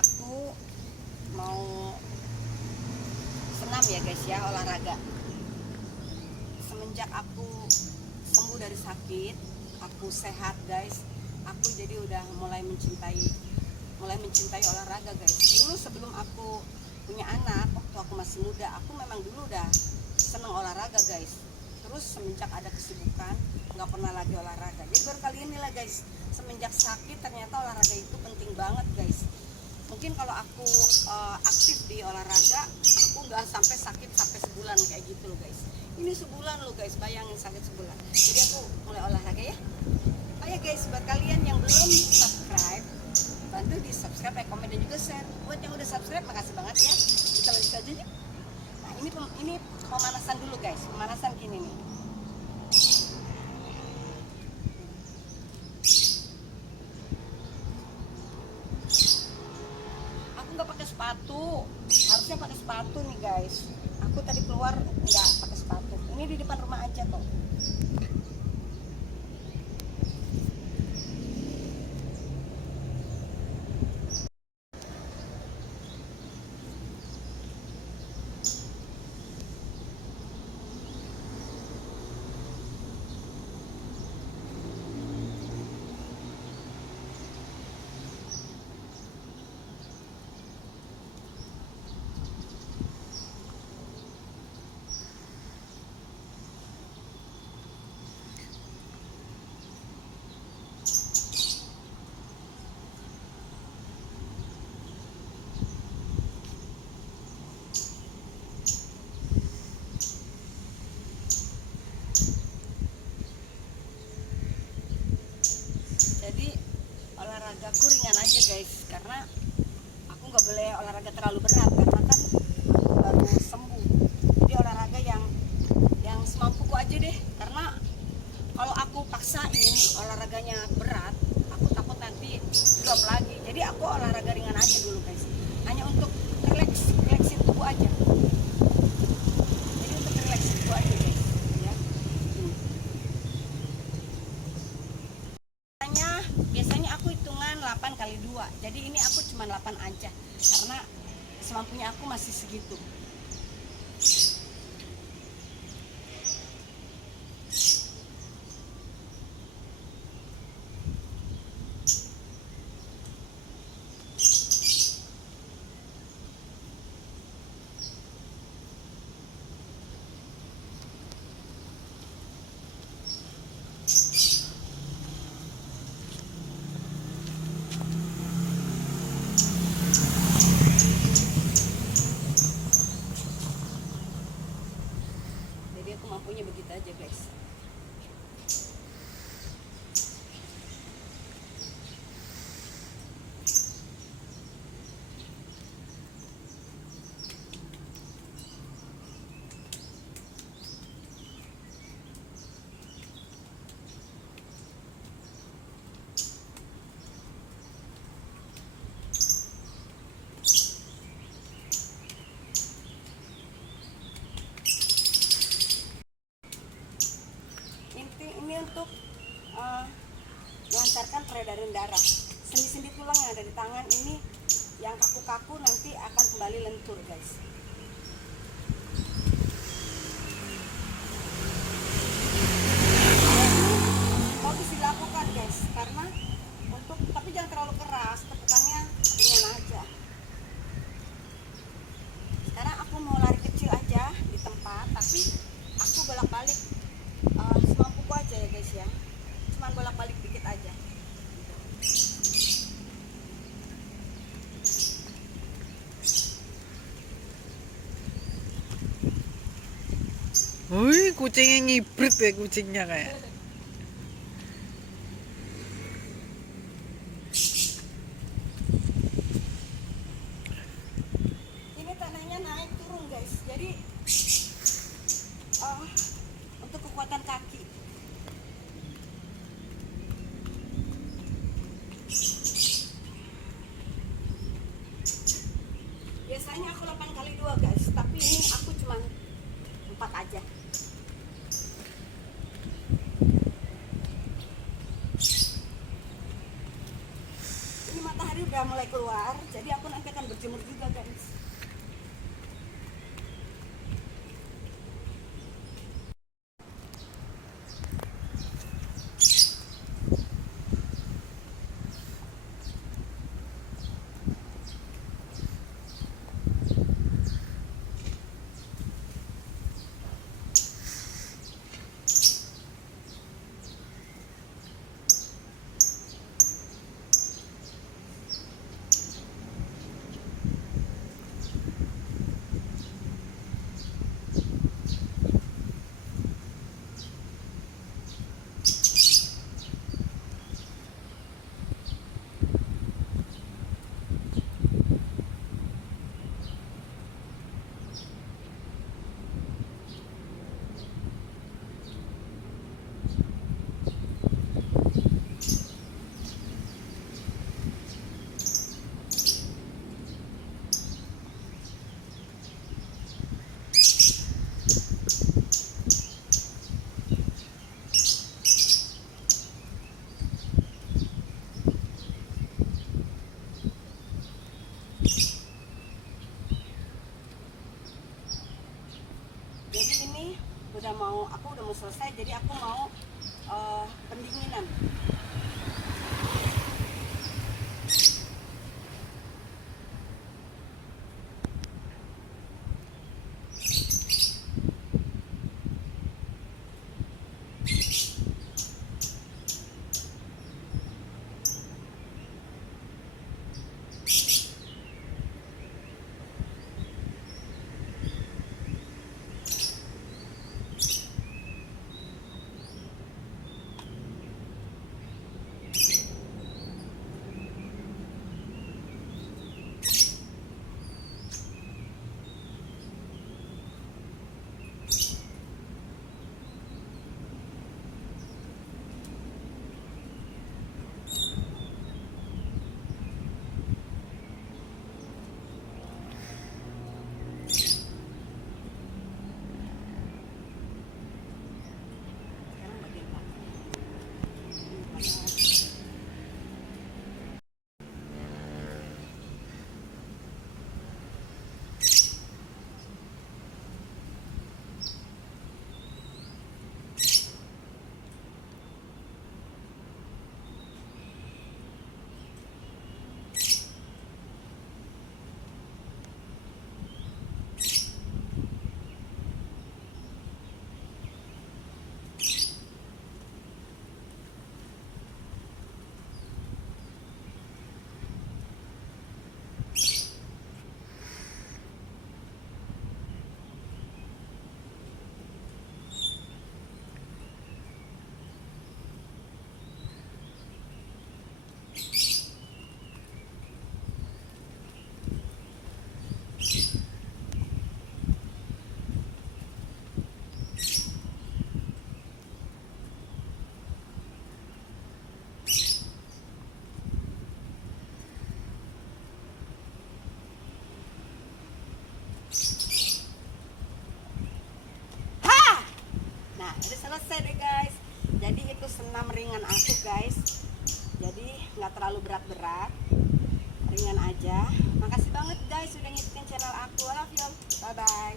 Aku mau senam ya guys ya, olahraga. Semenjak aku sembuh dari sakit, aku sehat guys. Aku jadi udah mulai mencintai olahraga guys. Dulu sebelum aku punya anak, waktu aku masih muda, aku memang dulu udah seneng olahraga guys. Terus semenjak ada kesibukan, nggak pernah lagi olahraga. Jadi baru kali ini lah guys, semenjak sakit ternyata olahraga itu penting banget guys. Mungkin kalau aku aktif di olahraga, aku nggak sampai sakit sampai sebulan kayak gitu loh guys. Ini sebulan loh guys, bayangin sakit sebulan. Jadi aku mulai olahraga ya. Oh ya guys, buat kalian yang belum subscribe, bantu di subscribe, like, komen, dan juga share. Buat yang udah subscribe, makasih banget ya. Kita lanjut aja yuk. Nah ini pemanasan dulu guys, pemanasan gini nih. Aku nggak pakai sepatu, harusnya pakai sepatu nih guys. Aku tadi keluar nggak pakai sepatu. Ini di depan rumah aja tuh. Jadi olahragaku ringan aja guys, karena aku nggak boleh olahraga terlalu berat karena kan aku baru sembuh. Jadi olahraga yang semampuku aja deh, karena kalau aku paksain olahraganya berat, aku takut nanti drop lagi. Jadi aku olahraga ringan aja dulu guys, hanya untuk relaksin tubuh aja. Jadi untuk relaksin tubuh aja guys ya. Biasanya aku hitungan 8 kali 2. Jadi ini aku cuma 8 aja karena semampunya aku masih segitu. Jadi aku mampunya begitu aja guys. Ini untuk melancarkan peredaran darah. Sendi-sendi tulang yang ada di tangan ini yang kaku-kaku nanti akan kembali lentur guys. Bagus dilakukan guys, karena tapi jangan terlalu keras, tepukannya ringan aja. Sekarang aku mau lari kecil aja di tempat, tapi aku bolak-balik semampuku aja ya guys ya. Cuman bolak-balik dikit aja. Wih, kucingnya ngibrit ya kucingnya kayak. Ini tanahnya naik turun guys. Jadi untuk kekuatan kaki. Biasanya aku 8 kali 2 guys, tapi ini aku cuma 4 aja. Ini matahari udah keluar, jadi aku nanti akan berjemur juga guys. Jadi ini aku udah mau selesai, jadi aku mau pendinginan. Sekarang bagian belakang. Nah, udah selesai deh guys. Jadi itu senam ringan aku guys. Jadi nggak terlalu berat-berat, ringan aja. Makasih banget guys sudah ngikutin channel aku. I love you. Bye bye.